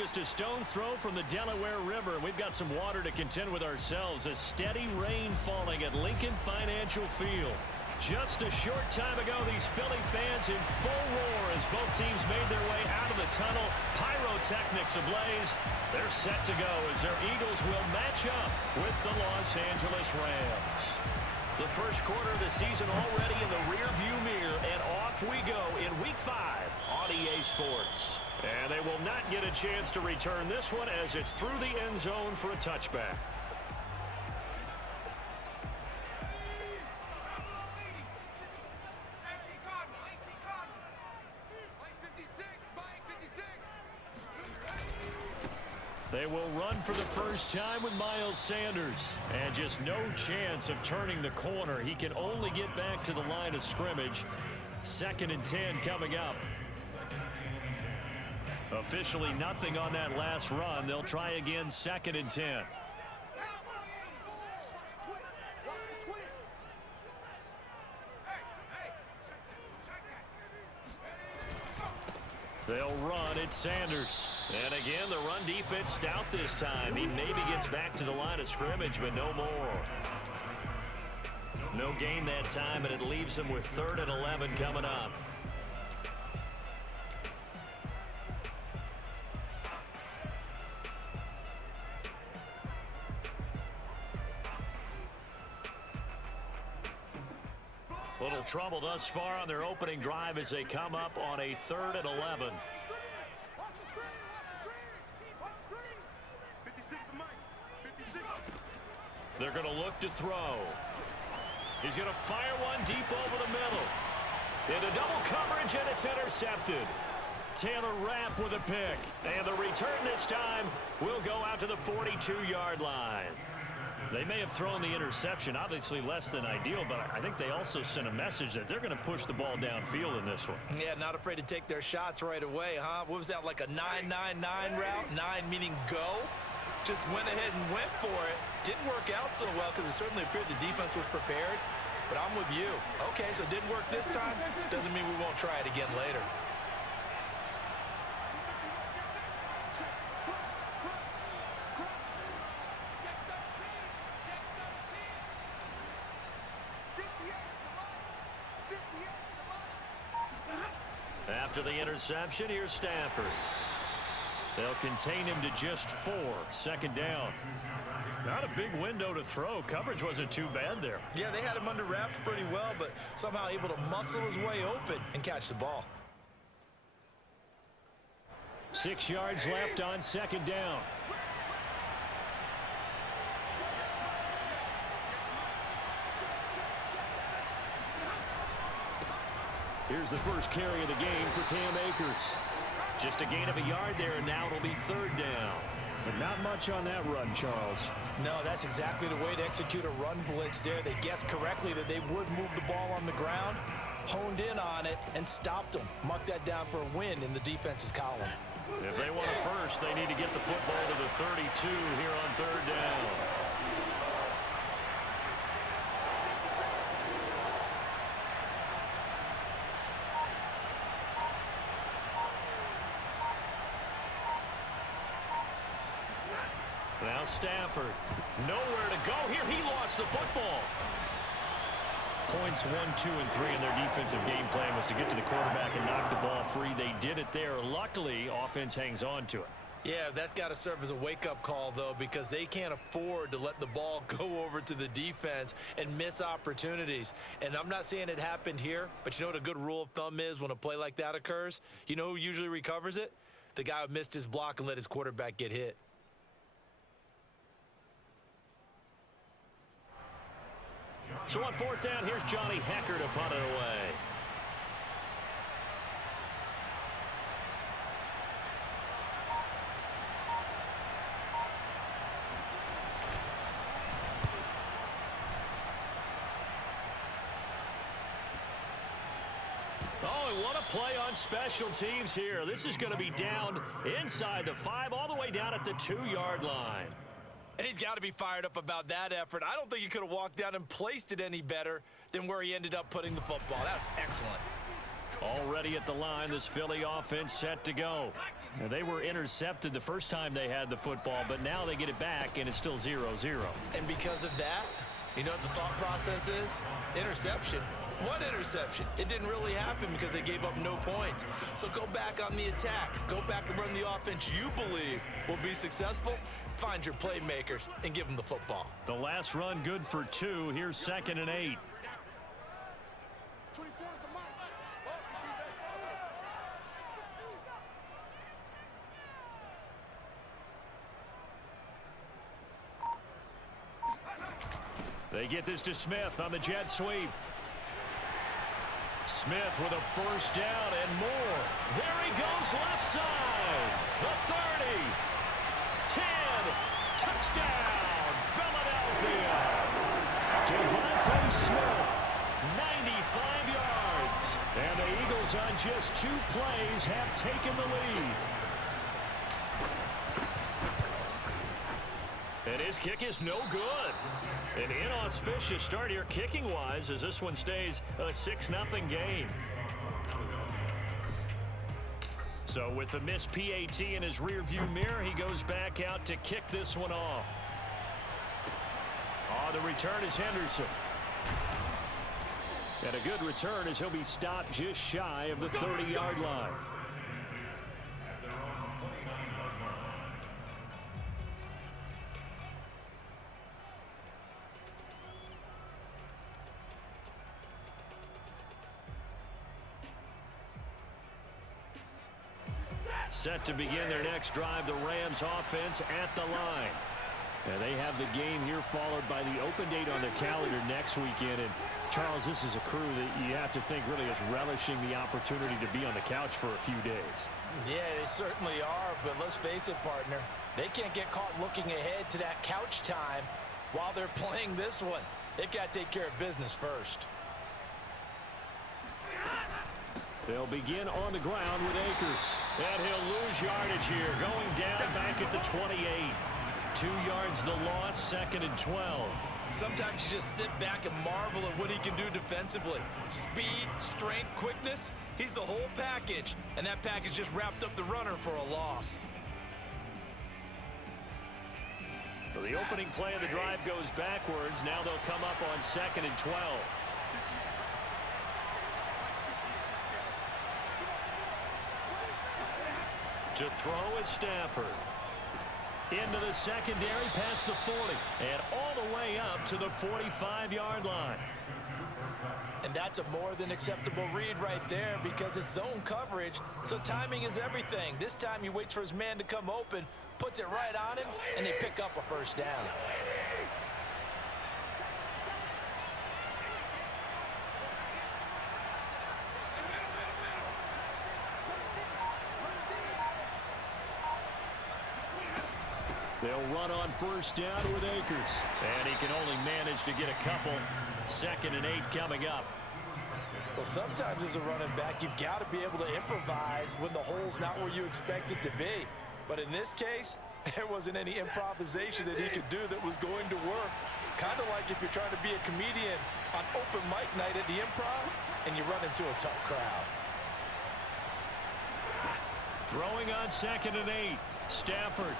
just a stone's throw from the Delaware River. We've got some water to contend with ourselves. A steady rain falling at Lincoln Financial Field. Just a short time ago, these Philly fans in full roar as both teams made their way out of the tunnel. Pyrotechnics ablaze. They're set to go as their Eagles will match up with the Los Angeles Rams. The first quarter of the season already in the rearview mirror, and off we go in Week 5 on EA Sports. And they will not get a chance to return this one as it's through the end zone for a touchback. They will run for the first time with Miles Sanders. And just no chance of turning the corner. He can only get back to the line of scrimmage. 2nd and 10 coming up. Officially nothing on that last run. They'll try again 2nd and 10. They'll run. It's Sanders. And again, the run defense stout this time. He maybe gets back to the line of scrimmage, but no more. No gain that time, and it leaves him with 3rd and 11 coming up. Little trouble thus far on their opening drive as they come up on a 3rd and 11. They're going to look to throw. He's going to fire one deep over the middle. Into double coverage, and it's intercepted. Taylor Rapp with a pick. And the return this time will go out to the 42-yard line. They may have thrown the interception, obviously less than ideal, but I think they also sent a message that they're going to push the ball downfield in this one. Yeah, not afraid to take their shots right away, huh? What was that, like a 9-9-9 route? 9 meaning go? Just went ahead and went for it. Didn't work out so well because it certainly appeared the defense was prepared. But I'm with you. Okay, so it didn't work this time. Doesn't mean we won't try it again later. After the interception, here's Stafford. They'll contain him to just 4. 2nd down. Not a big window to throw. Coverage wasn't too bad there. Yeah, they had him under wraps pretty well, but somehow able to muscle his way open and catch the ball. 6 yards left on 2nd down. Here's the first carry of the game for Cam Akers. Just a gain of a yard there, and now it'll be 3rd down. But not much on that run, Charles. No, that's exactly the way to execute a run blitz there. They guessed correctly that they would move the ball on the ground, honed in on it, and stopped them. Mark that down for a win in the defense's column. If they want it first, they need to get the football to the 32 here on 3rd down. Now Stafford, nowhere to go here. He lost the football. Points 1, 2, and 3 in their defensive game plan was to get to the quarterback and knock the ball free. They did it there. Luckily, offense hangs on to it. Yeah, that's got to serve as a wake-up call, though, because they can't afford to let the ball go over to the defense and miss opportunities. And I'm not saying it happened here, but you know what a good rule of thumb is when a play like that occurs? You know who usually recovers it? The guy who missed his block and let his quarterback get hit. So on 4th down, here's Johnny Hecker to punt it away. Oh, and what a play on special teams here. This is going to be down inside the 5, all the way down at the 2-yard line. And he's got to be fired up about that effort. I don't think he could have walked down and placed it any better than where he ended up putting the football. That's excellent. Already at the line, this Philly offense set to go. They were intercepted the first time they had the football, but now they get it back, and it's still 0-0. And because of that, you know what the thought process is? Interception. What interception? It didn't really happen because they gave up no points. So go back on the attack. Go back and run the offense you believe will be successful. Find your playmakers and give them the football. The last run good for 2. Here's 2nd and 8. They get this to Smith on the jet sweep. Smith with a first down and more. There he goes left side. The 30. 10. Touchdown, Philadelphia. Devontae Smith, 95 yards. And the Eagles on just 2 plays have taken the lead. And his kick is no good. An inauspicious start here kicking-wise as this one stays a 6-0 game. So with the missed PAT in his rearview mirror, he goes back out to kick this one off. The return is Henderson. And a good return as he'll be stopped just shy of the 30-yard line. Set to begin their next drive, the Rams offense at the line. And they have the game here followed by the open date on their calendar next weekend. And Charles, this is a crew that you have to think really is relishing the opportunity to be on the couch for a few days. Yeah, they certainly are, but let's face it, partner. They can't get caught looking ahead to that couch time while they're playing this one. They've got to take care of business first. They'll begin on the ground with Akers. And he'll lose yardage here, going down back at the 28. 2 yards the loss, 2nd and 12. Sometimes you just sit back and marvel at what he can do defensively. Speed, strength, quickness, he's the whole package. And that package just wrapped up the runner for a loss. So the opening play of the drive goes backwards. Now they'll come up on 2nd and 12. To throw is Stafford. Into the secondary, past the 40, and all the way up to the 45-yard line. And that's a more than acceptable read right there because it's zone coverage, so timing is everything. This time he waits for his man to come open, puts it right on him, and they pick up a first down. They'll run on first down with Akers. And he can only manage to get a couple. 2nd and 8 coming up. Well, sometimes as a running back, you've got to be able to improvise when the hole's not where you expect it to be. But in this case, there wasn't any improvisation that he could do that was going to work. Kind of like if you're trying to be a comedian on open mic night at the Improv and you run into a tough crowd. Throwing on 2nd and 8. Stafford.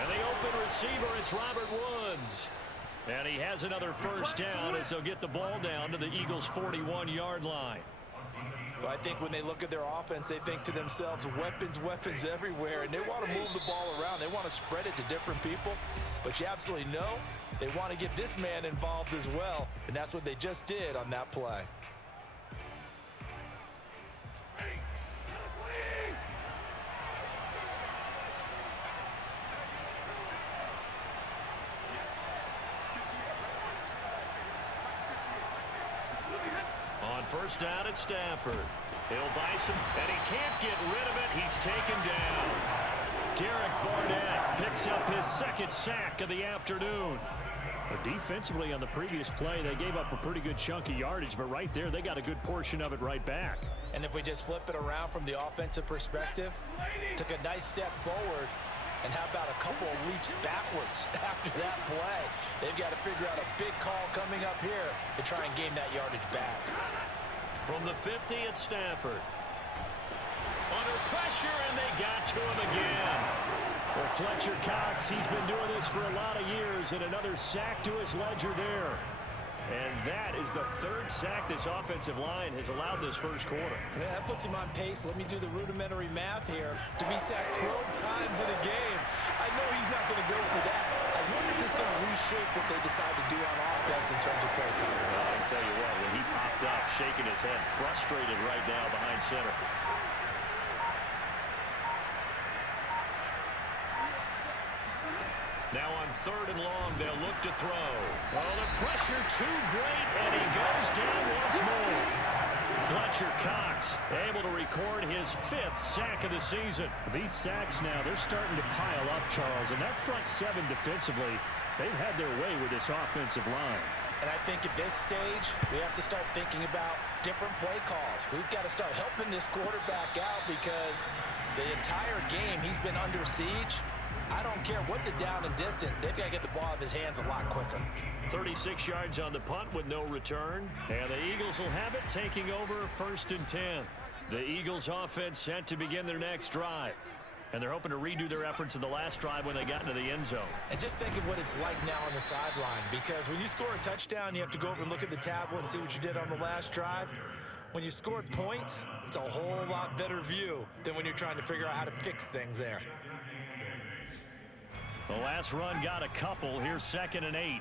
And the open receiver, it's Robert Woods. And he has another first down as they'll get the ball down to the Eagles' 41-yard line. Well, I think when they look at their offense, they think to themselves, weapons, weapons everywhere, and they want to move the ball around. They want to spread it to different people. But you absolutely know they want to get this man involved as well, and that's what they just did on that play. First down at Stafford. He'll buy some, and he can't get rid of it. He's taken down. Derek Barnett picks up his 2nd sack of the afternoon. But defensively on the previous play, they gave up a pretty good chunk of yardage, but right there, they got a good portion of it right back. And if we just flip it around from the offensive perspective, took a nice step forward, and how about a couple of leaps backwards after that play? They've got to figure out a big call coming up here to try and gain that yardage back. From the 50 at Stafford. Under under pressure, and they got to him again. Well, Fletcher Cox, he's been doing this for a lot of years, and another sack to his ledger there. And that is the third sack this offensive line has allowed this first quarter. Yeah, that puts him on pace. Let me do the rudimentary math here. To be sacked 12 times in a game, I know he's not going to go for that. I wonder if it's going to reshape what they decide to do on offense in terms of play calling. Well, I can tell you what, when he popped up, shaking his head, frustrated right now behind center. Now on 3rd and long, they'll look to throw. Oh, the pressure too great, and he goes down once more. Fletcher Cox able to record his 5th sack of the season. These sacks now, they're starting to pile up, Charles, and that front 7 defensively, they've had their way with this offensive line. And I think at this stage, we have to start thinking about different play calls. We've got to start helping this quarterback out because the entire game he's been under siege. I don't care what the down and distance. They've got to get the ball out of his hands a lot quicker. 36 yards on the punt with no return. And the Eagles will have it, taking over 1st and 10. The Eagles offense set to begin their next drive. And they're hoping to redo their efforts in the last drive when they got into the end zone. And just think of what it's like now on the sideline. Because when you score a touchdown, you have to go over and look at the tablet and see what you did on the last drive. When you scored points, it's a whole lot better view than when you're trying to figure out how to fix things there. The last run got a couple. Here's 2nd and 8.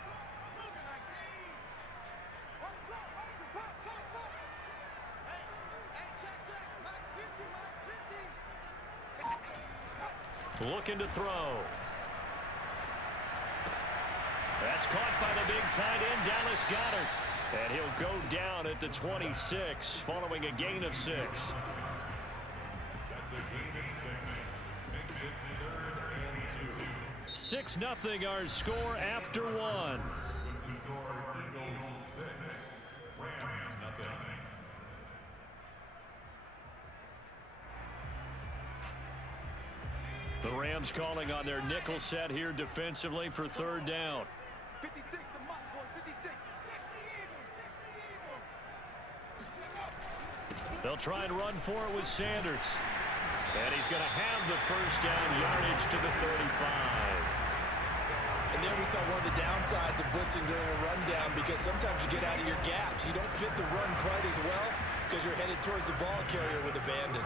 Looking to throw. That's caught by the big tight end, Dallas Goedert. And he'll go down at the 26, following a gain of 6. That's a gain of 6. Makes it 3rd and 2. 6-0 our score after 1. With the score, Eagles 6, Rams 0. The Rams calling on their nickel set here defensively for 3rd down. 56, the mark, boys, 56. They'll try and run for it with Sanders. And he's going to have the 1st down yardage to the 35. And there we saw one of the downsides of blitzing during a rundown because sometimes you get out of your gaps. You don't fit the run quite as well because you're headed towards the ball carrier with abandon.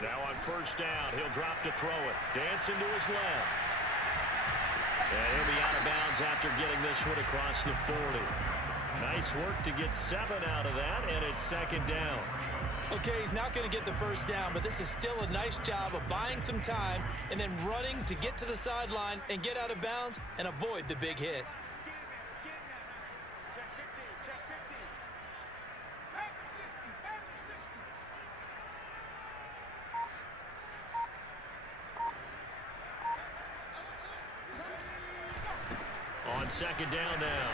Now on 1st down, he'll drop to throw it. Dancing to his left. And he'll be out of bounds after getting this one across the 40. Nice work to get 7 out of that, and it's 2nd down. Okay, he's not going to get the 1st down, but this is still a nice job of buying some time and then running to get to the sideline and get out of bounds and avoid the big hit. On 2nd down now,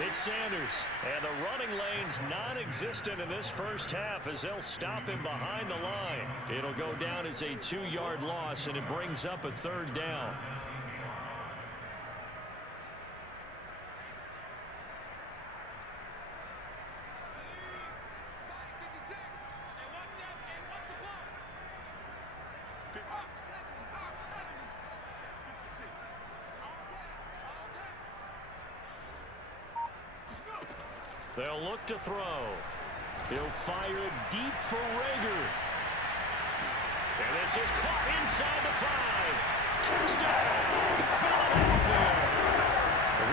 it's Sanders. And the running lane's non-existent in this first half as they'll stop him behind the line. It'll go down as a 2-yard loss, and it brings up a 3rd down. They'll look to throw. He'll fire it deep for Rager. And this is caught inside the 5. Touchdown to Philadelphia.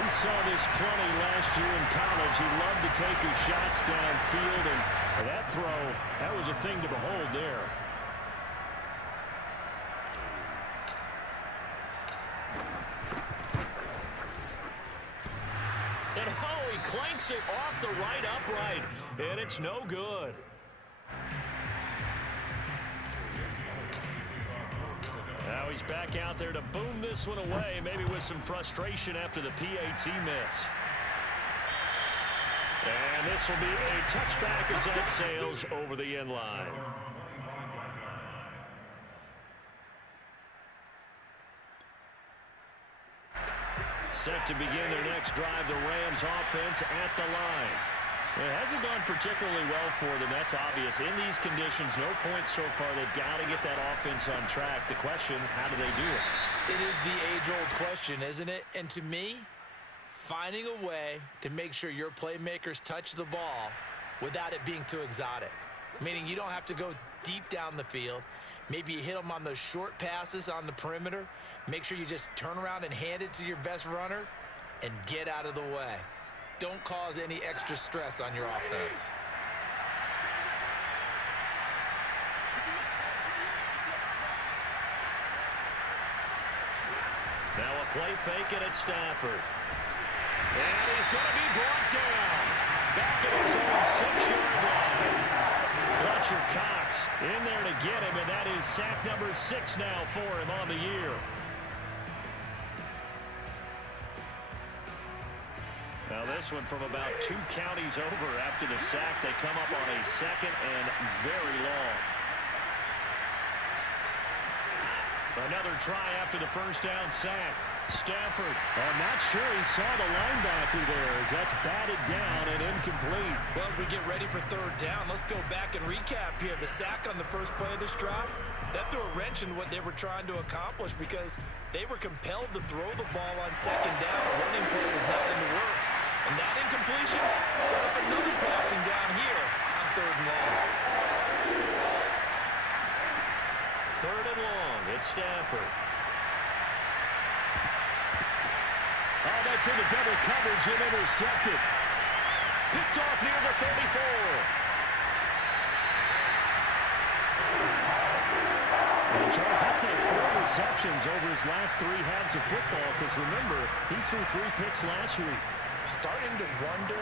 We saw this plenty last year in college. He loved to take his shots downfield, and that throw, that was a thing to behold there. And oh, he clanks it off the right upright, and it's no good. Now he's back out there to boom this one away, maybe with some frustration after the PAT miss. And this will be a touchback as that sails over the end line. Set to begin their next drive, the Rams offense at the line. It hasn't gone particularly well for them. That's obvious. In these conditions, no points so far. They've got to get that offense on track. The question, how do they do it? It is the age-old question, isn't it? And to me, finding a way to make sure your playmakers touch the ball without it being too exotic. Meaning you don't have to go deep down the field. Maybe you hit them on those short passes on the perimeter. Make sure you just turn around and hand it to your best runner and get out of the way. Don't cause any extra stress on your offense. Now a play fake it at Stafford. And he's going to be brought down. Back at his own 6-yard line. Fletcher Cox in there to get him, and that is sack number 6 now for him on the year. Now this one from about 2 counties over after the sack. They come up on a 2nd and very long. Another try after the first down sack. Stafford. I'm not sure he saw the linebacker there as that's batted down and incomplete. Well, as we get ready for 3rd down, let's go back and recap here. The sack on the first play of this drive, that threw a wrench in what they were trying to accomplish because they were compelled to throw the ball on 2nd down. A running play was not in the works. And that incompletion set up another passing down here on 3rd and long. 3rd and long. It's Stafford. Oh, that's into double coverage and intercepted. Picked off near the 34. And Charles, that's not 4 receptions over his last 3 halves of football because remember, he threw 3 picks last week. Starting to wonder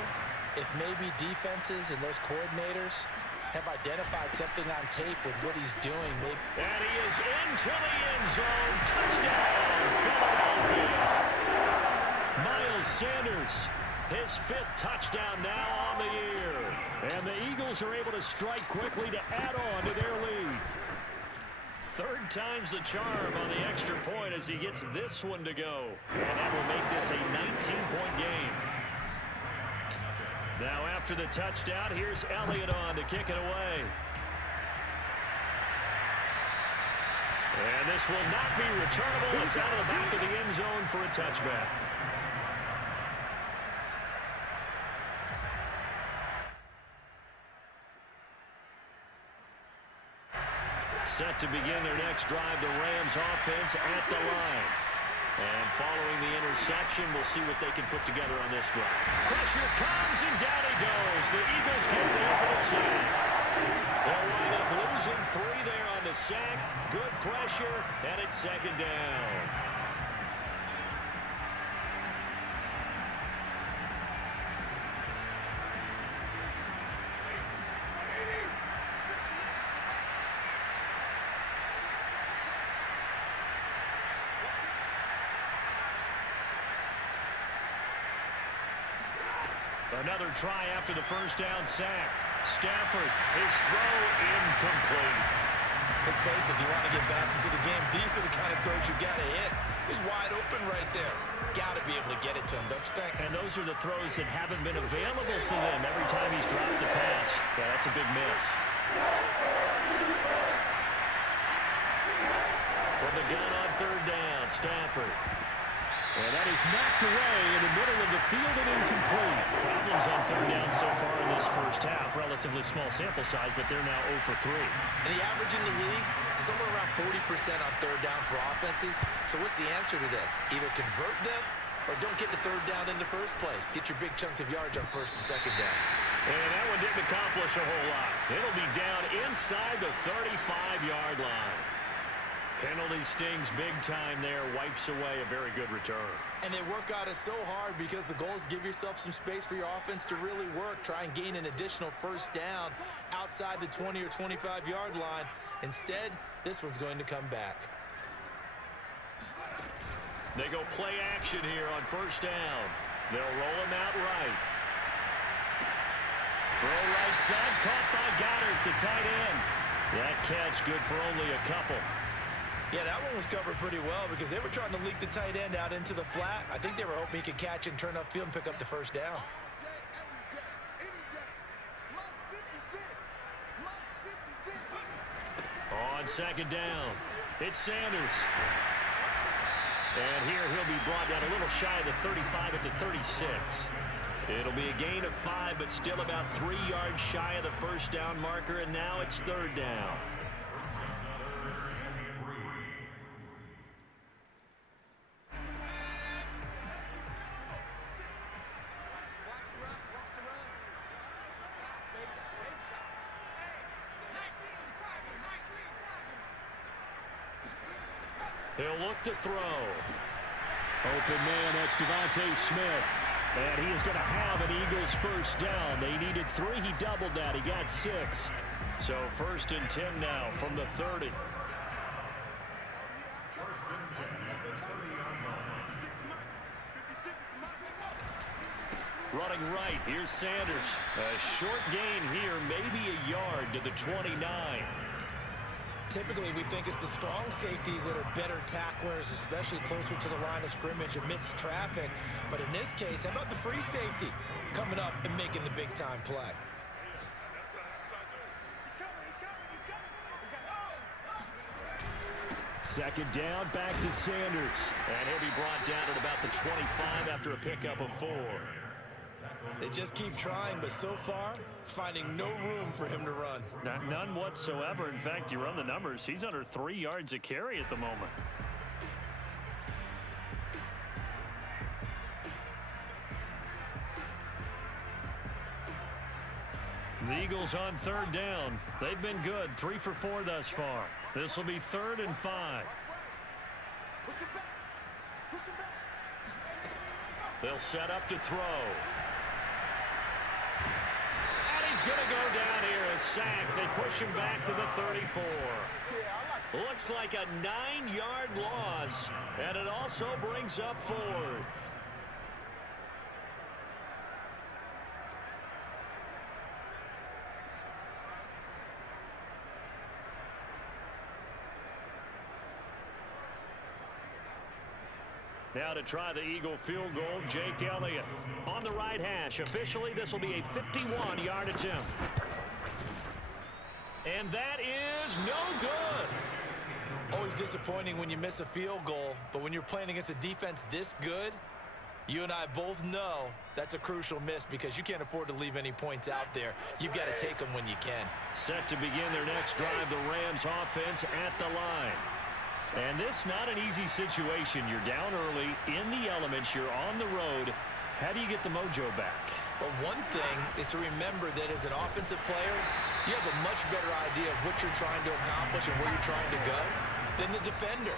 if maybe defenses and those coordinators have identified something on tape with what he's doing. And he is into the end zone. Touchdown, Philadelphia. Miles Sanders, his 5th touchdown now on the year. And the Eagles are able to strike quickly to add on to their lead. 3rd time's the charm on the extra point as he gets this one to go. And that will make this a 19-point game. Now after the touchdown, here's Elliott on to kick it away. And this will not be returnable. It's out of the back of the end zone for a touchback. Set to begin their next drive, the Rams offense at the line. And following the interception, we'll see what they can put together on this drive. Pressure comes, and down he goes. The Eagles get there for the sack. They'll wind up losing 3 there on the sack. Good pressure, and it's 2nd down. Another try after the first down sack. Stafford, his throw incomplete. Let's face it, if you want to get back into the game, these are the kind of throws you got to hit. He's wide open right there. Got to be able to get it to him, don't you think? And those are the throws that haven't been available to them every time he's dropped a pass. Yeah, that's a big miss. From the gun on 3rd down, Stafford. And that is knocked away in the middle of the field and incomplete. Problems on 3rd down so far in this first half. Relatively small sample size, but they're now 0 for 3. And the average in the league, somewhere around 40% on 3rd down for offenses. So what's the answer to this? Either convert them or don't get the 3rd down in the first place. Get your big chunks of yards on 1st and 2nd down. And that one didn't accomplish a whole lot. It'll be down inside the 35-yard line. Penalty stings big time there, wipes away a very good return. And they work out it so hard because the goal is give yourself some space for your offense to really work. Try and gain an additional 1st down outside the 20 or 25-yard line. Instead, this one's going to come back. They go play action here on 1st down. They'll roll him out right. Throw right side, caught by Goddard, the tight end. That catch good for only a couple. Yeah, that one was covered pretty well because they were trying to leak the tight end out into the flat. I think they were hoping he could catch and turn upfield and pick up the first down. All day, every day, any day. Month 56. Month 56. On second down, it's Sanders. And here he'll be brought down a little shy of the 35 at the 36. It'll be a gain of 5, but still about 3 yards shy of the first down marker, and now it's third down. He'll look to throw. Open man, that's Devontae Smith. And he is going to have an Eagles first down. They needed 3. He doubled that. He got 6. So first and 10 now from the 30. Running right, here's Sanders. A short gain here, maybe a yard to the 29. Typically, we think it's the strong safeties that are better tacklers, especially closer to the line of scrimmage amidst traffic. But in this case, how about the free safety coming up and making the big-time play? Second down, back to Sanders. And he'll be brought down at about the 25 after a pickup of 4. They just keep trying, but so far, finding no room for him to run. None whatsoever. In fact, you run the numbers. He's under 3 yards a carry at the moment. The Eagles on third down. They've been good. 3 for 4 thus far. This will be 3rd and 5. Push it back. Push it back. They'll set up to throw. And he's going to go down here, a sack. They push him back to the 34. Looks like a 9-yard loss, and it also brings up 4th. Now to try the Eagle field goal, Jake Elliott. On the right hash, officially this will be a 51-yard attempt. And that is no good. Always disappointing when you miss a field goal, but when you're playing against a defense this good, you and I both know that's a crucial miss because you can't afford to leave any points out there. You've got to take them when you can. Set to begin their next drive, the Rams offense at the line. And this not an easy situation. You're down early, in the elements, you're on the road. How do you get the mojo back? Well, one thing is to remember that as an offensive player, you have a much better idea of what you're trying to accomplish and where you're trying to go than the defender.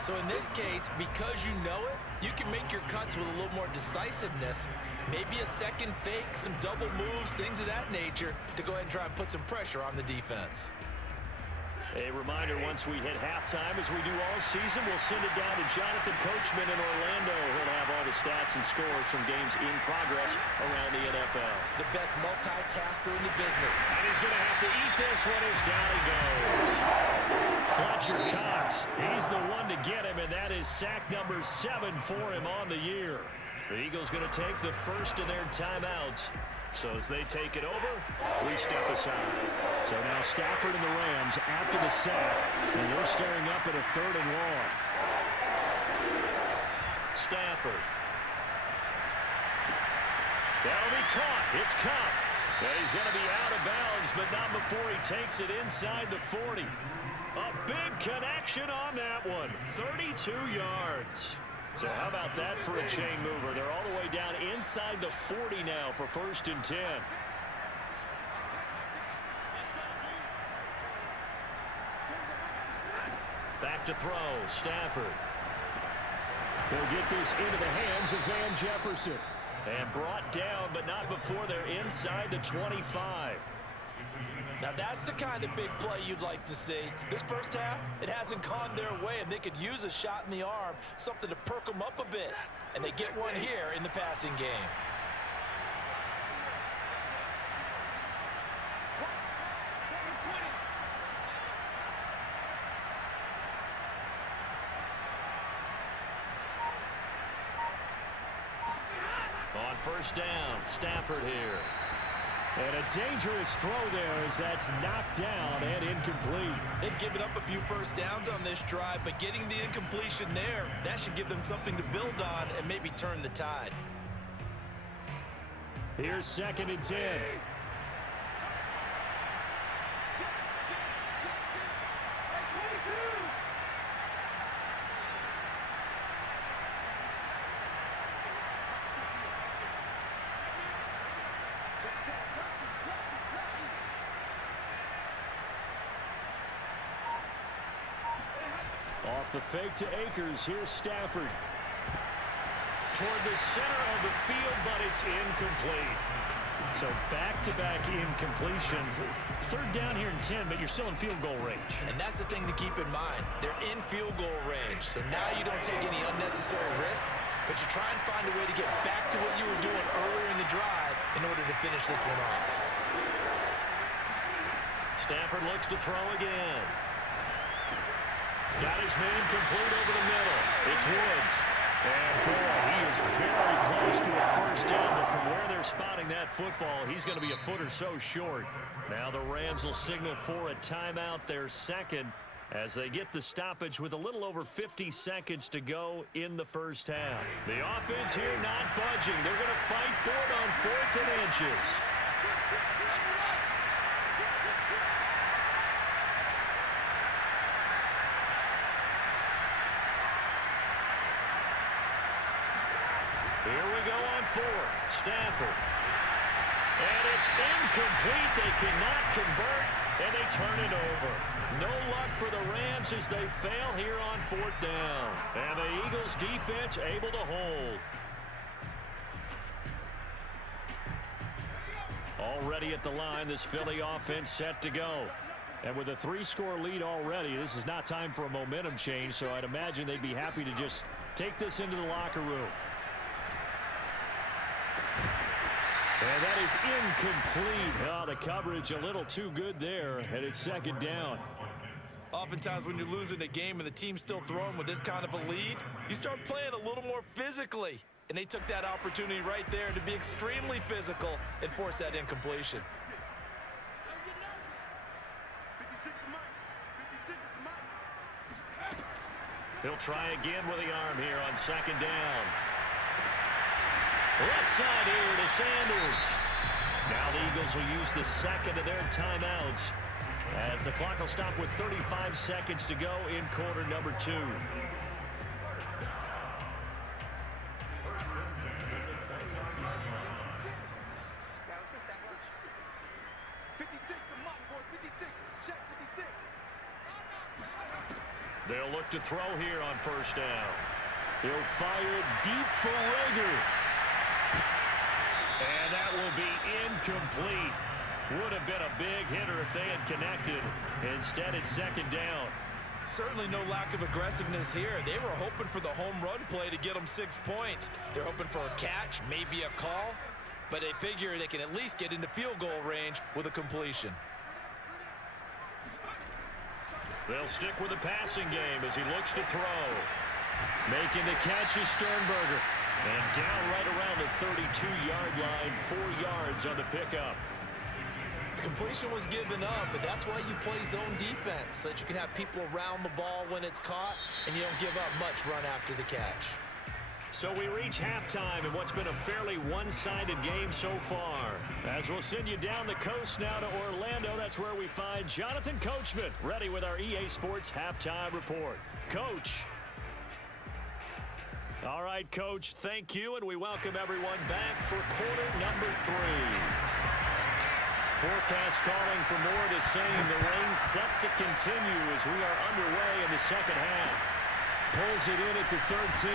So in this case, because you know it, you can make your cuts with a little more decisiveness, maybe a second fake, some double moves, things of that nature, to go ahead and try and put some pressure on the defense. A reminder, once we hit halftime, as we do all season, we'll send it down to Jonathan Coachman in Orlando. He'll have all the stats and scores from games in progress around the NFL. The best multitasker in the business. And he's going to have to eat this one as down he goes. Fletcher Cox, he's the one to get him, and that is sack number 7 for him on the year. The Eagles going to take the first of their timeouts. So as they take it over, we step aside. So now Stafford and the Rams after the sack, and they're staring up at a 3rd and long. Stafford. That'll be caught. It's caught. And he's going to be out of bounds, but not before he takes it inside the 40. A big connection on that one. 32 yards. So how about that for a chain mover? They're all the way down inside the 40 now for 1st and 10. Back to throw, Stafford. They'll get this into the hands of Van Jefferson. And brought down, but not before they're inside the 25. Now that's the kind of big play you'd like to see. This first half, it hasn't gone their way, and they could use a shot in the arm, something to perk them up a bit. And they get one here in the passing game. On first down, Stafford here. And a dangerous throw there as that's knocked down and incomplete. They've given up a few first downs on this drive, but getting the incompletion there, that should give them something to build on and maybe turn the tide. Here's 2nd and 10. Off the fake to Akers. Here's Stafford. Toward the center of the field, but it's incomplete. So back-to-back incompletions. 3rd down here and 10, but you're still in field goal range. And that's the thing to keep in mind. They're in field goal range. So now you don't take any unnecessary risks, but you try and find a way to get back to what you were doing earlier in the drive in order to finish this one off. Stafford looks to throw again. Got his man complete over the middle. It's Woods. And, boy, he is very close to a first down, but from where they're spotting that football, he's going to be a foot or so short. Now the Rams will signal for a timeout, their second, as they get the stoppage with a little over 50 seconds to go in the first half. The offense here not budging. They're going to fight for it on 4th and inches. Here we go on 4th. Stafford. And it's incomplete. They cannot convert, and they turn it over. No luck for the Rams as they fail here on 4th down. And the Eagles defense able to hold. Already at the line, this Philly offense set to go. And with a 3-score lead already, this is not time for a momentum change, so I'd imagine they'd be happy to just take this into the locker room. And that is incomplete. Oh, the coverage a little too good there, and it's 2nd down. Oftentimes when you're losing a game and the team's still throwing with this kind of a lead, you start playing a little more physically. And they took that opportunity right there to be extremely physical and force that incompletion. He'll try again with the arm here on 2nd down. Left side here to Sanders. Now the Eagles will use the second of their timeouts as the clock will stop with 35 seconds to go in quarter number 2. They'll look to throw here on first down. He'll fire deep for Rager. And that will be incomplete. Would have been a big hitter if they had connected. Instead, it's 2nd down. Certainly no lack of aggressiveness here. They were hoping for the home run play to get them 6 points. They're hoping for a catch, maybe a call, but they figure they can at least get into field goal range with a completion. They'll stick with the passing game as he looks to throw. Making the catch is Sternberger. And down right around the 32-yard line, 4 yards on the pickup. Completion was given up, but that's why you play zone defense, so that you can have people around the ball when it's caught, and you don't give up much run after the catch. So we reach halftime in what's been a fairly one-sided game so far. As we'll send you down the coast now to Orlando, that's where we find Jonathan Coachman, ready with our EA Sports Halftime Report. Coach. All right, Coach, thank you, and we welcome everyone back for quarter number 3. Forecast calling for more of the same. The rain set to continue as we are underway in the second half. Pulls it in at the 13.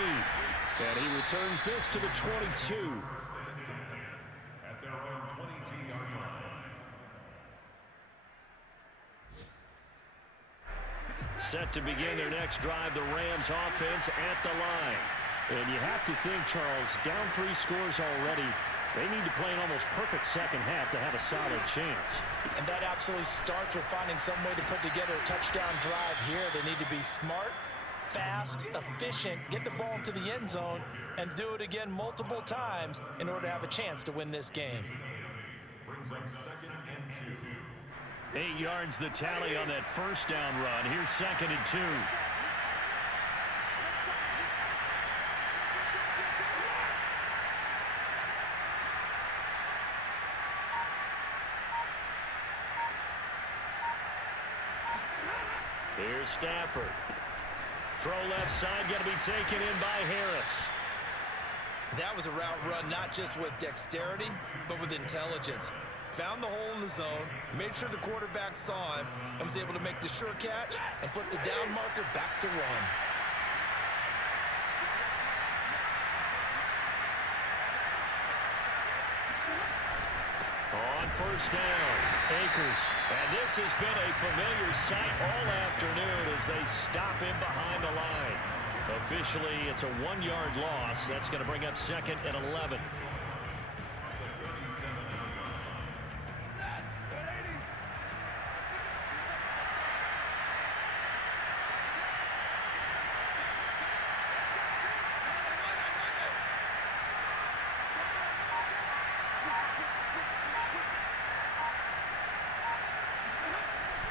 And he returns this to the 22. At their own 22-yard line. Set to begin their next drive, the Rams offense at the line. And you have to think, Charles, down 3 scores already. They need to play an almost perfect second half to have a solid chance. And that absolutely starts with finding some way to put together a touchdown drive here. They need to be smart, fast, efficient, get the ball into the end zone, and do it again multiple times in order to have a chance to win this game. Brings up 2nd and 2. 8 yards the tally on that first down run. Here's 2nd and 2. Here's Stafford. Throw left side, going to be taken in by Harris. That was a route run not just with dexterity, but with intelligence. Found the hole in the zone, made sure the quarterback saw him, and was able to make the sure catch and flip the down marker back to 1. On first down, Akers. And this has been a familiar sight all afternoon as they stop him behind the line. Officially, it's a 1-yard loss. That's going to bring up 2nd and 11.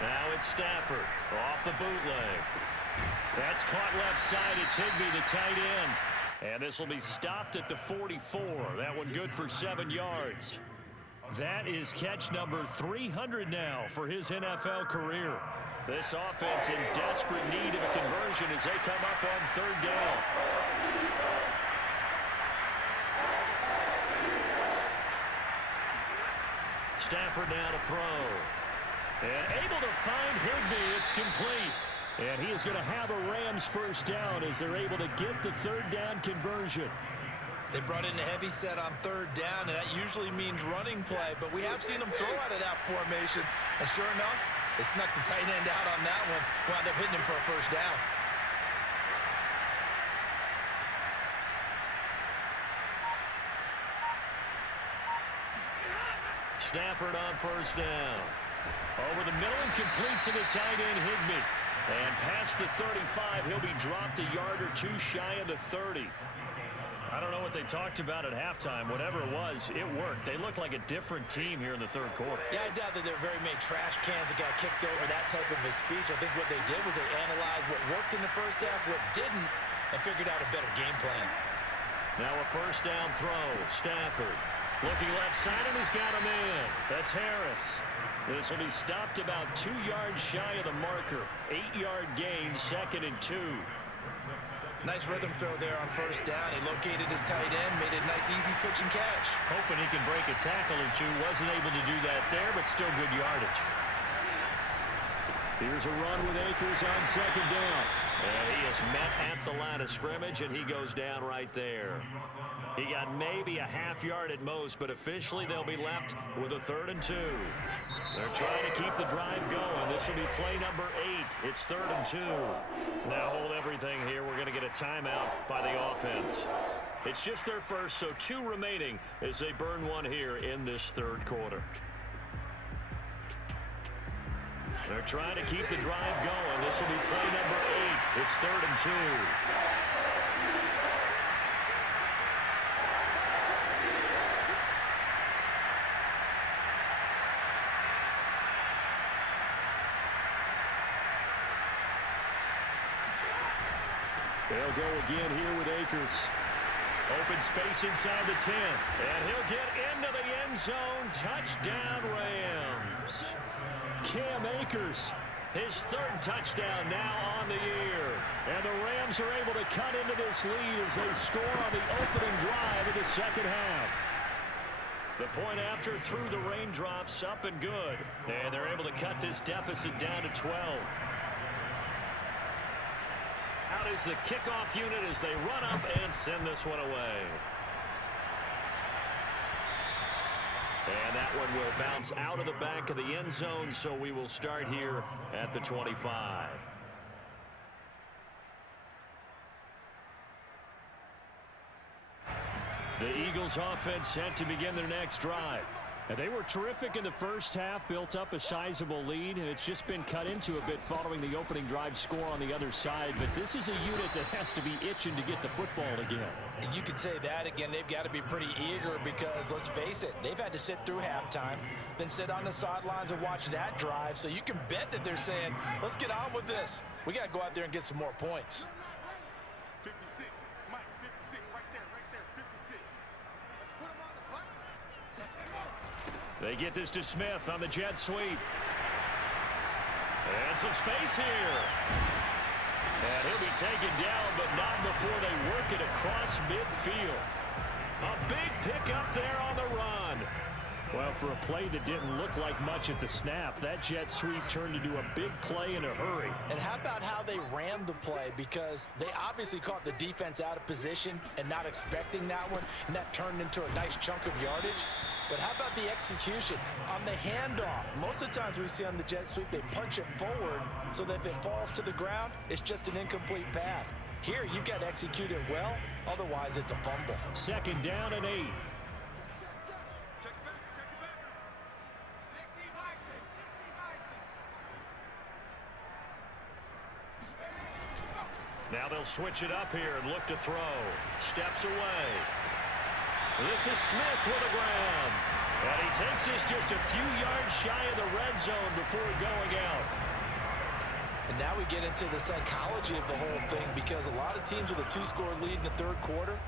Now it's Stafford off the bootleg. That's caught left side. It's Higbee, the tight end. And this will be stopped at the 44. That one good for 7 yards. That is catch number 300 now for his NFL career. This offense in desperate need of a conversion as they come up on 3rd down. Stafford now to throw. And able to find Higbee. It's complete. And he is going to have a Rams first down as they're able to get the 3rd down conversion. They brought in a heavy set on 3rd down, and that usually means running play, but we have seen them throw out of that formation. And sure enough, they snuck the tight end out on that one, wound up hitting him for a first down. Stafford on first down. Over the middle and complete to the tight end, Higbee. And past the 35, he'll be dropped a yard or 2 shy of the 30. I don't know what they talked about at halftime. Whatever it was, it worked. They looked like a different team here in the 3rd quarter. Yeah, I doubt that there were very many trash cans that got kicked over that type of a speech. I think what they did was they analyzed what worked in the first half, what didn't, and figured out a better game plan. Now a first down throw. Stafford looking left side, and he's got him in. That's Harris. This will be stopped about 2 yards shy of the marker. 8-yard gain, 2nd and 2. Nice rhythm throw there on first down. He located his tight end, made it a nice easy pitch and catch. Hoping he can break a tackle or 2. Wasn't able to do that there, but still good yardage. Here's a run with Akers on 2nd down. And he is met at the line of scrimmage, and he goes down right there. He got maybe a half yard at most, but officially they'll be left with a 3rd and 2. They're trying to keep the drive going. This will be play number 8. It's 3rd and 2. Now hold everything here. We're going to get a timeout by the offense. It's just their first, so 2 remaining as they burn one here in this 3rd quarter. They're trying to keep the drive going. This will be play number 8. It's 3rd and 2. They'll go again here with Akers. Open space inside the 10. And he'll get into the end zone. Touchdown, Rams. Cam Akers, his 3rd touchdown now on the year. And the Rams are able to cut into this lead as they score on the opening drive of the 2nd half. The point after through the raindrops, up and good. And they're able to cut this deficit down to 12. Out is the kickoff unit as they run up and send this one away. And that one will bounce out of the back of the end zone, so we will start here at the 25. The Eagles offense set to begin their next drive. And they were terrific in the first half, built up a sizable lead, and it's just been cut into a bit following the opening drive score on the other side. But this is a unit that has to be itching to get the football again. And you can say that again. They've got to be pretty eager because, let's face it, they've had to sit through halftime, then sit on the sidelines and watch that drive. So you can bet that they're saying, let's get on with this. We got to go out there and get some more points. 56, Mike, 56, right there, 56. Let's put him on the buses. Let's go. They get this to Smith on the jet sweep. And some space here. And he'll be taken down, but not before they work it across midfield. A big pickup there on the run. Well, for a play that didn't look like much at the snap, that jet sweep turned into a big play in a hurry. And how about how they rammed the play? Because they obviously caught the defense out of position and not expecting that one, and that turned into a nice chunk of yardage. But how about the execution on the handoff? Most of the times we see on the jet sweep, they punch it forward so that if it falls to the ground, it's just an incomplete pass. Here, you've got to execute it well. Otherwise, it's a fumble. 2nd down and 8. Now they'll switch it up here and look to throw. Steps away. This is Smith with a grab. And he takes this just a few yards shy of the red zone before going out. And now we get into the psychology of the whole thing, because a lot of teams with a 2-score lead in the third quarter,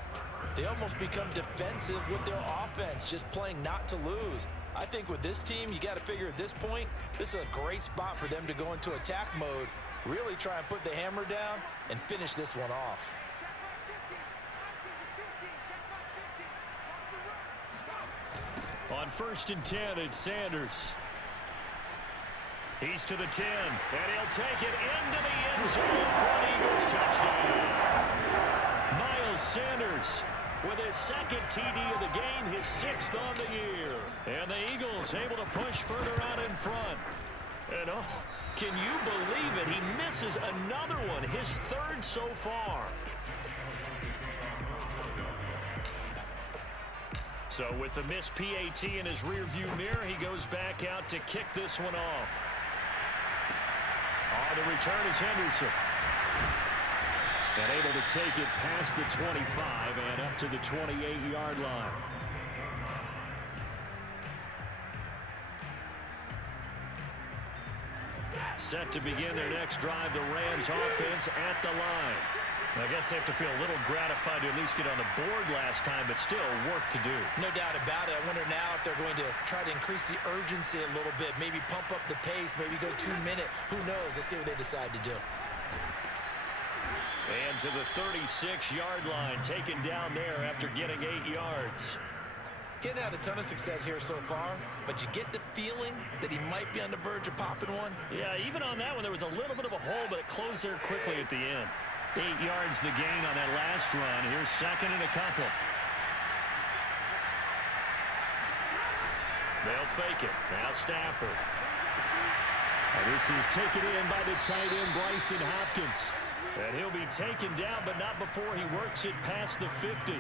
they almost become defensive with their offense, just playing not to lose. I think with this team, you got to figure at this point, this is a great spot for them to go into attack mode, really try and put the hammer down and finish this one off. On 1st and 10, it's Sanders. He's to the 10, and he'll take it into the end zone for an Eagles touchdown. Miles Sanders with his 2nd TD of the game, his 6th on the year. And the Eagles able to push further out in front. And oh, can you believe it? He misses another one, his 3rd so far. So with the missed PAT in his rearview mirror, he goes back out to kick this one off. On the return is Henderson. And able to take it past the 25 and up to the 28-yard line. Set to begin their next drive, the Rams offense at the line. I guess they have to feel a little gratified to at least get on the board last time, but still work to do. No doubt about it. I wonder now if they're going to try to increase the urgency a little bit, maybe pump up the pace, maybe go 2-minute. Who knows? Let's see what they decide to do. And to the 36-yard line, taken down there after getting 8 yards. Getting had a ton of success here so far, but you get the feeling that he might be on the verge of popping one. Yeah, even on that one, there was a little bit of a hole, but it closed there quickly at the end. 8 yards the gain on that last run. Here's 2nd and a couple. They'll fake it. Now Stafford. And this is taken in by the tight end, Bryson Hopkins. And he'll be taken down, but not before he works it past the 50.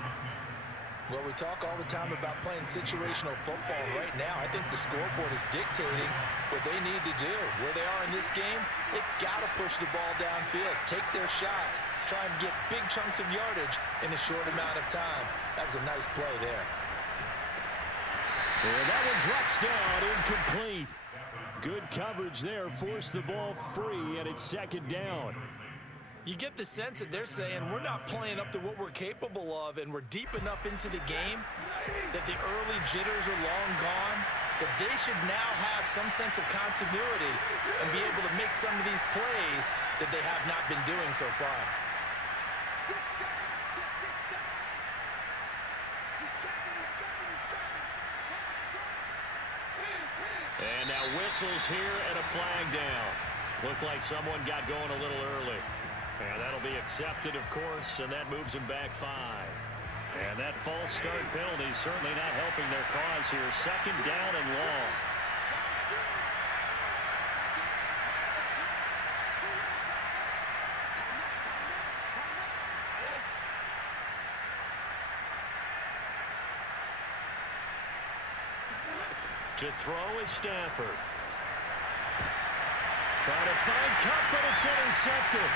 Well, we talk all the time about playing situational football. Right now, I think the scoreboard is dictating what they need to do. Where they are in this game, they've got to push the ball downfield, take their shots, try and get big chunks of yardage in a short amount of time. That was a nice play there. And that one drops down, incomplete. Good coverage there, forced the ball free, and it's 2nd down. You get the sense that they're saying we're not playing up to what we're capable of, and we're deep enough into the game that the early jitters are long gone, that they should now have some sense of continuity and be able to make some of these plays that they have not been doing so far. And now whistles here and a flag down. Looked like someone got going a little early. And that'll be accepted, of course, and that moves them back 5. And that false start penalty is certainly not helping their cause here. 2nd down and long. To throw is Stafford. Trying to find Cup, but it's intercepted.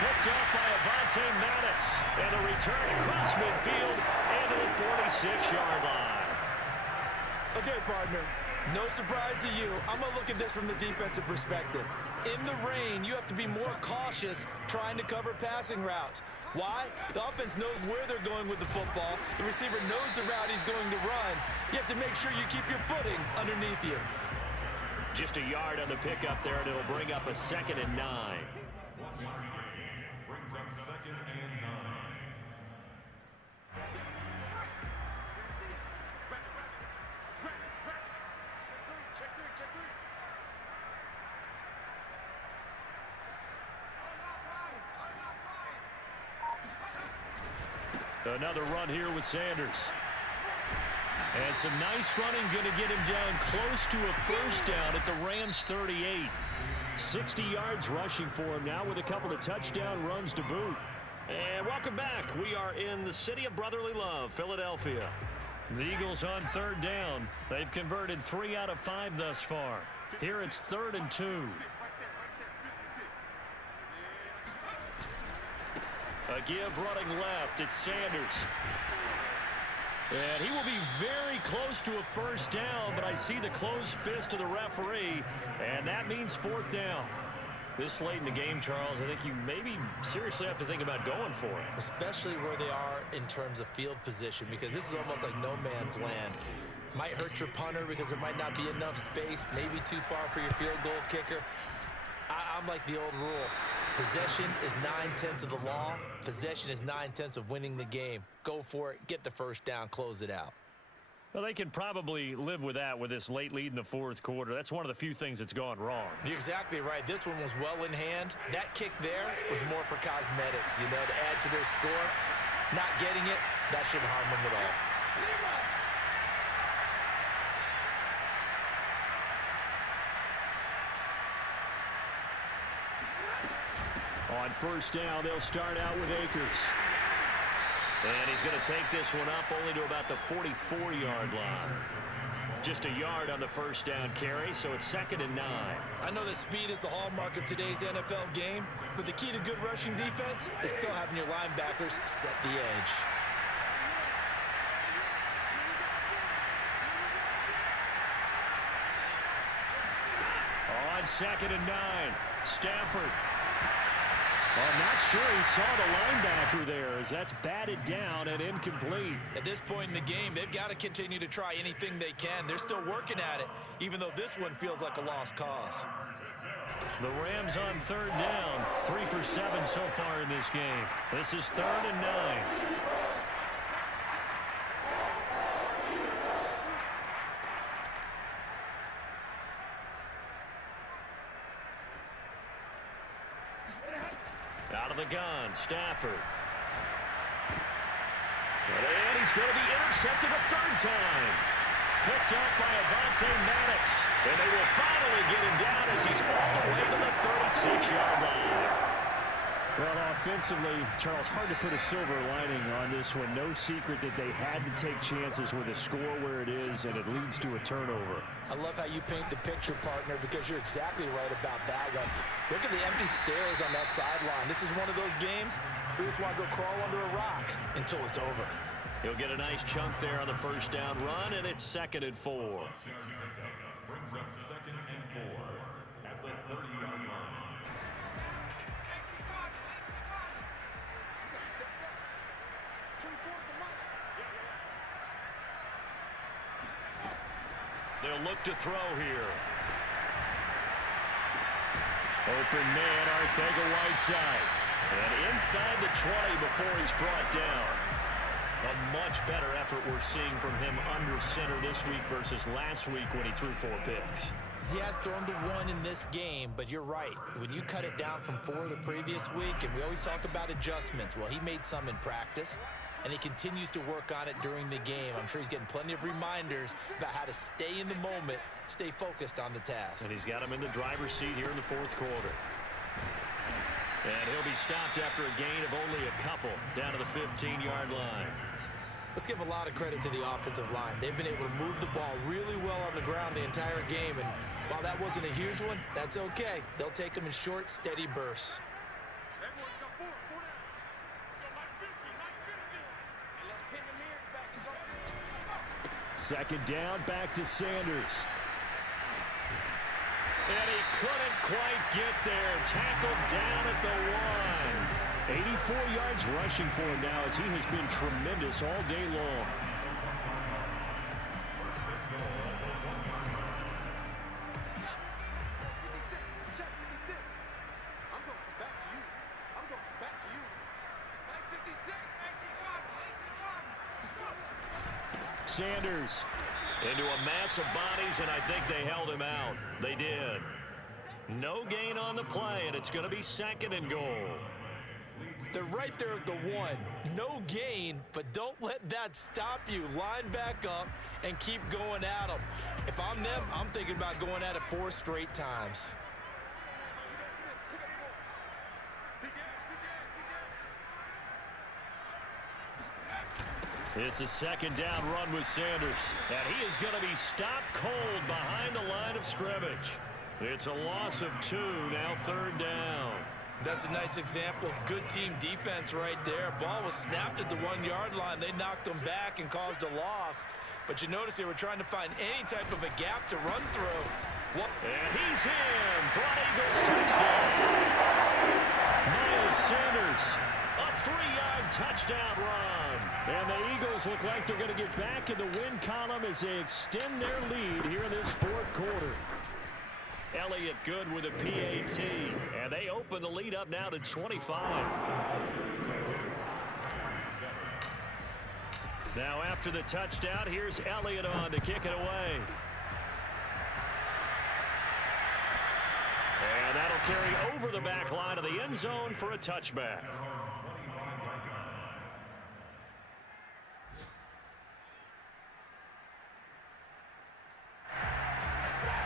Picked up by Avonte Maddox. And a return across midfield and to the 46-yard line. Okay, partner. No surprise to you. I'm going to look at this from the defensive perspective. In the rain, you have to be more cautious trying to cover passing routes. Why? The offense knows where they're going with the football. The receiver knows the route he's going to run. You have to make sure you keep your footing underneath you. Just a yard on the pickup there, and it'll bring up a 2nd and 9. Brings up 2nd and 9. Another run here with Sanders. And some nice running, going to get him down close to a first down at the Rams 38. 60 yards rushing for him now with a couple of touchdown runs to boot. And welcome back. We are in the city of brotherly love, Philadelphia. The Eagles on 3rd down. They've converted 3 out of 5 thus far. Here it's 3rd and 2. A give running left. It's Sanders. And he will be very close to a first down, but I see the closed fist of the referee, and that means 4th down. This late in the game, Charles, I think you maybe seriously have to think about going for it. Especially where they are in terms of field position, because this is almost like no man's land. Might hurt your punter because there might not be enough space, maybe too far for your field goal kicker. I'm like the old rule. Possession is 9/10 of the law. Possession is 9/10 of winning the game. Go for it, get the first down, close it out. Well, they can probably live with that with this late lead in the 4th quarter. That's one of the few things that's gone wrong. You're exactly right. This one was well in hand. That kick there was more for cosmetics, you know, to add to their score. Not getting it, that shouldn't harm them at all. On first down, they'll start out with Akers. And he's going to take this one up only to about the 44-yard line. Just a yard on the first down carry, so it's 2nd and 9. I know that speed is the hallmark of today's NFL game, but the key to good rushing defense is still having your linebackers set the edge. On 2nd and 9, Stafford. I'm not sure he saw the linebacker there, as that's batted down and incomplete. At this point in the game, they've got to continue to try anything they can. They're still working at it, even though this one feels like a lost cause. The Rams on 3rd down, 3 for 7 so far in this game. This is 3rd and 9. Out of the gun, Stafford. And he's going to be intercepted a 3rd time. Picked up by Avonte Maddox. And they will finally get him down as he's all the way to the 36-yard line. Well, offensively, Charles, hard to put a silver lining on this one. No secret that they had to take chances with a score where it is, and it leads to a turnover. I love how you paint the picture, partner, because you're exactly right about that one. Look at the empty stairs on that sideline. This is one of those games we just want to go crawl under a rock until it's over. He'll get a nice chunk there on the first down run, and it's 2nd and 4. Brings up 2nd and 4 at the 30-yard line. They'll look to throw here. Open man, Arcega-Whiteside. And inside the 20 before he's brought down. A much better effort we're seeing from him under center this week versus last week when he threw 4 picks. He has thrown the 1 in this game, but you're right. When you cut it down from 4 the previous week, and we always talk about adjustments, well, he made some in practice, and he continues to work on it during the game. I'm sure he's getting plenty of reminders about how to stay in the moment, stay focused on the task. And he's got him in the driver's seat here in the 4th quarter. And he'll be stopped after a gain of only a couple down to the 15-yard line. Let's give a lot of credit to the offensive line. They've been able to move the ball really well on the ground the entire game, and while that wasn't a huge one, that's okay. They'll take them in short, steady bursts. Everyone got four down. Yo, like 50, like 50. And let's pin the mirrors back and go. Second down, back to Sanders. And he couldn't quite get there. Tackled down at the 1. 84 yards rushing for him now as he has been tremendous all day long. I'm going back to you. I'm going back to you. Like 56. Sanders. Into a mass of bodies, and I think they held him out. They did. No gain on the play, and it's going to be second and goal. They're right there at the 1. No gain, but don't let that stop you. Line back up and keep going at them. If I'm them, I'm thinking about going at it 4 straight times. It's a second down run with Sanders, and he is going to be stopped cold behind the line of scrimmage. It's a loss of 2, now third down. That's a nice example of good team defense right there. Ball was snapped at the 1-yard line. They knocked them back and caused a loss. But you notice they were trying to find any type of a gap to run through. And he's in for an Eagles touchdown. Miles Sanders, a 3-yard touchdown run. And the Eagles look like they're going to get back in the win column as they extend their lead here in this fourth quarter. Elliott good with a PAT, and they open the lead up now to 25. Now after the touchdown, here's Elliott on to kick it away. And that'll carry over the back line of the end zone for a touchback.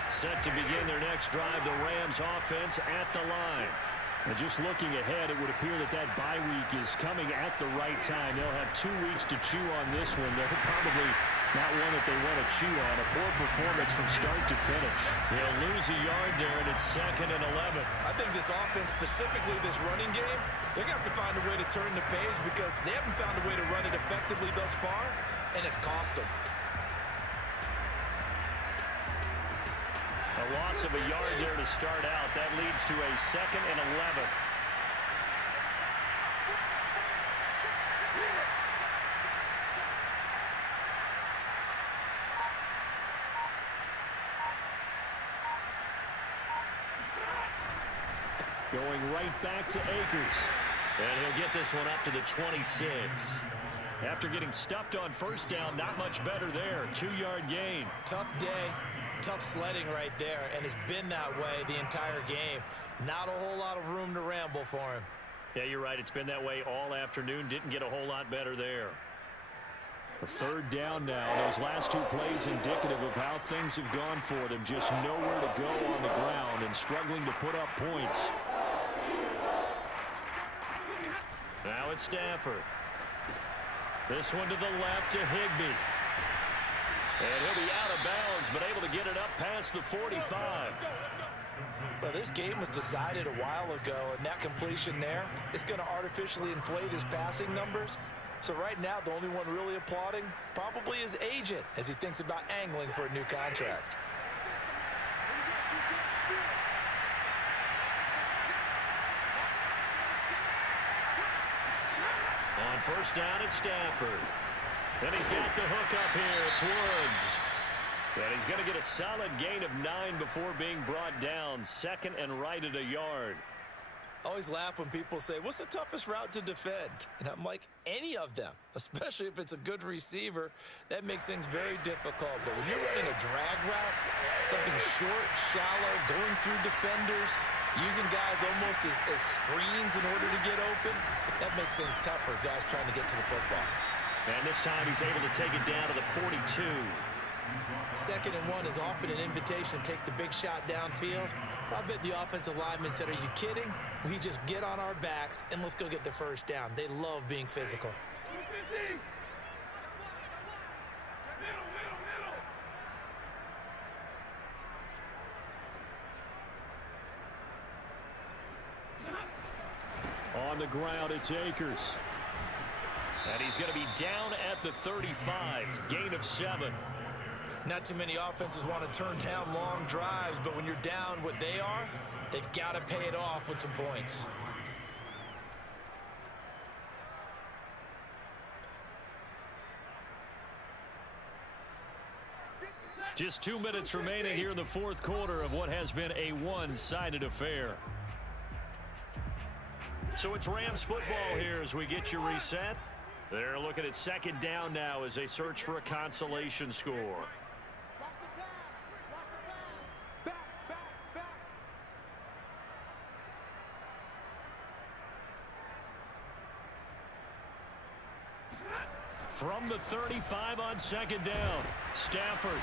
Set to begin their next drive, the Rams offense at the line. And just looking ahead, it would appear that that bye week is coming at the right time. They'll have 2 weeks to chew on this one. They're probably not one that they want to chew on. A poor performance from start to finish. They'll lose a yard there, and it's second and 11. I think this offense, specifically this running game, they're going to have to find a way to turn the page because they haven't found a way to run it effectively thus far, and it's cost them. A loss of a yard there to start out. That leads to a second and 11. Going right back to Akers. And he'll get this one up to the 26. After getting stuffed on first down, not much better there. 2-yard gain. Tough day. Tough sledding right there, and it's been that way the entire game. Not a whole lot of room to ramble for him. Yeah, you're right. It's been that way all afternoon. Didn't get a whole lot better there. A third down now. Those last 2 plays indicative of how things have gone for them. Just nowhere to go on the ground and struggling to put up points. Now it's Stafford. This one to the left to Higbee. And he'll be out of bounds, but able to get it up past the 45. Well, this game was decided a while ago, and that completion there is going to artificially inflate his passing numbers. So right now, the only one really applauding probably his agent as he thinks about angling for a new contract. On first down, it's Stafford. And he's got the hook up here. It's Woods. And he's going to get a solid gain of 9 before being brought down. Second and right at a yard. Always laugh when people say, what's the toughest route to defend? And I'm like, any of them, especially if it's a good receiver. That makes things very difficult. But when you're running a drag route, something short, shallow, going through defenders, using guys almost as screens in order to get open, that makes things tough for guys trying to get to the football. And this time he's able to take it down to the 42. Second and 1 is often an invitation to take the big shot downfield. I bet the offensive lineman said, are you kidding? We just get on our backs and let's go get the first down. They love being physical. on the ground, it's Akers. And he's going to be down at the 35, gain of 7. Not too many offenses want to turn down long drives, but when you're down what they are, they've got to pay it off with some points. Just 2 minutes remaining here in the fourth quarter of what has been a one-sided affair. So it's Rams football here as we get you reset. They're looking at second down now as they search for a consolation score. Watch the pass. Watch the pass. Back. From the 35 on second down, Stafford.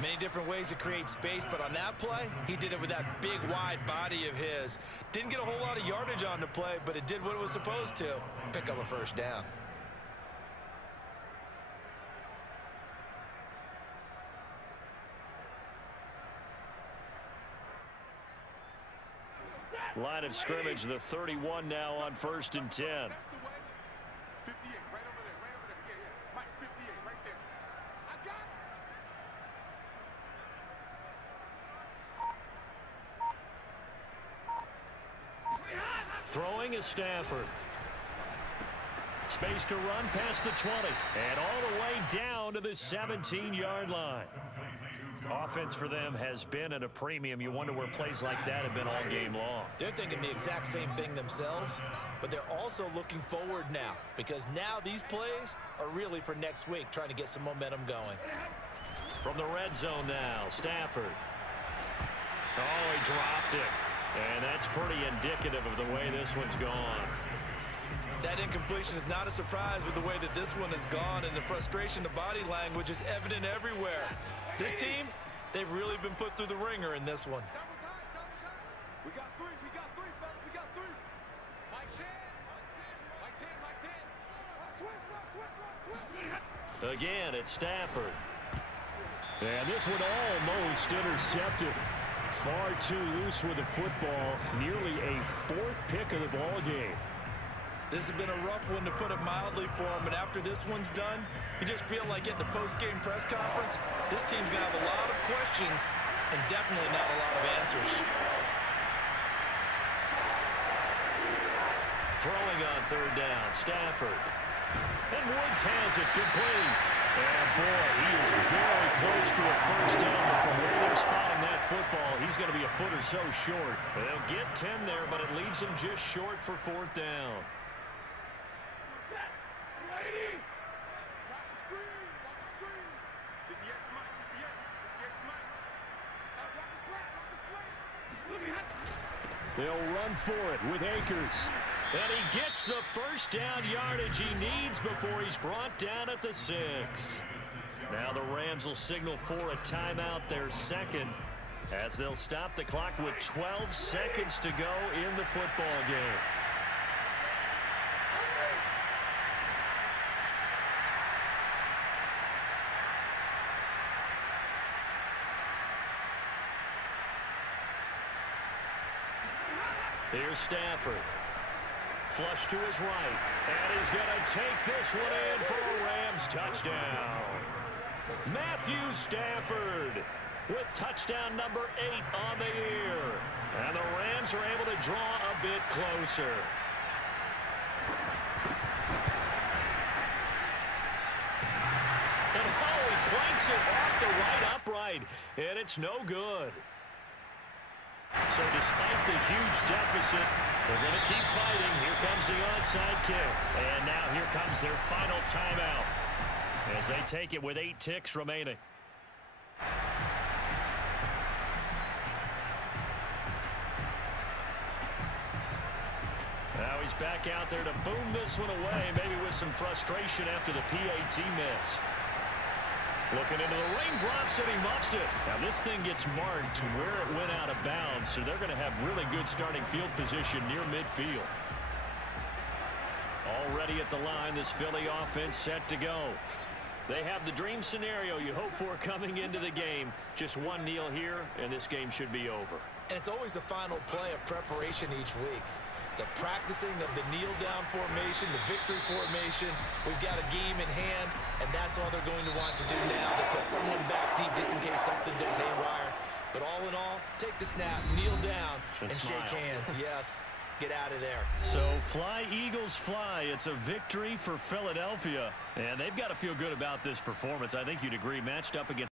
Many different ways to create space, but on that play, he did it with that big, wide body of his. Didn't get a whole lot of yardage on the play, but it did what it was supposed to. Pick up a first down. Line of scrimmage, the 31 now on 1st and 10. That's the way. 58, right over there, right over there. Yeah. Mike, 58, right there. I got it. Throwing is Stafford. Space to run past the 20. And all the way down to the 17-yard line. Offense for them has been at a premium. You wonder where plays like that have been all game long. They're thinking the exact same thing themselves, but they're also looking forward now because now these plays are really for next week, trying to get some momentum going. From the red zone now, Stafford. Oh, he dropped it. And that's pretty indicative of the way this one's gone. That incompletion is not a surprise with the way that this one has gone, and the frustration, the body language is evident everywhere. This team, they've really been put through the ringer in this one. Double time. We got three, fellas. We got three. Mike 10. Mike 10. Switch. Again, it's Stafford. And this one almost intercepted. Far too loose with the football. Nearly a 4th pick of the ball game. This has been a rough one, to put it mildly, for him, and after this one's done, you just feel like at the post-game press conference, this team's going to have a lot of questions and definitely not a lot of answers. Throwing on 3rd down, Stafford. And Woods has it complete. And boy, he is very close to a first down, but from where they're spotting that football, he's going to be a foot or so short. They'll get 10 there, but it leaves him just short for 4th down. Watch the screen. 58 for Mike. 58 for Mike. Watch the slant. They'll run for it with Akers. And he gets the first down yardage he needs before he's brought down at the 6. Now the Rams will signal for a timeout, their second, as they'll stop the clock with 12 seconds to go in the football game. Here's Stafford. Flush to his right. And he's going to take this one in for a Rams touchdown. Matthew Stafford with touchdown number 8 on the year. And the Rams are able to draw a bit closer. And he clanks it off the right upright. And it's no good. So despite the huge deficit, they're going to keep fighting. Here comes the onside kick. And now here comes their final timeout as they take it with 8 ticks remaining. Now he's back out there to boom this one away, maybe with some frustration after the PAT miss. Looking into the raindrops, and he muffs it. Now this thing gets marked where it went out of bounds, so they're going to have really good starting field position near midfield. Already at the line, this Philly offense set to go. They have the dream scenario you hope for coming into the game. Just one kneel here, and this game should be over. And it's always the final play of preparation each week. the practicing of the kneel-down formation, the victory formation. We've got a game in hand, and that's all they're going to want to do now. They put someone back deep just in case something goes haywire. But all in all, take the snap, kneel down, and shake hands. Yes, get out of there. So fly, Eagles, fly. It's a victory for Philadelphia, and they've got to feel good about this performance. I think you'd agree, matched up against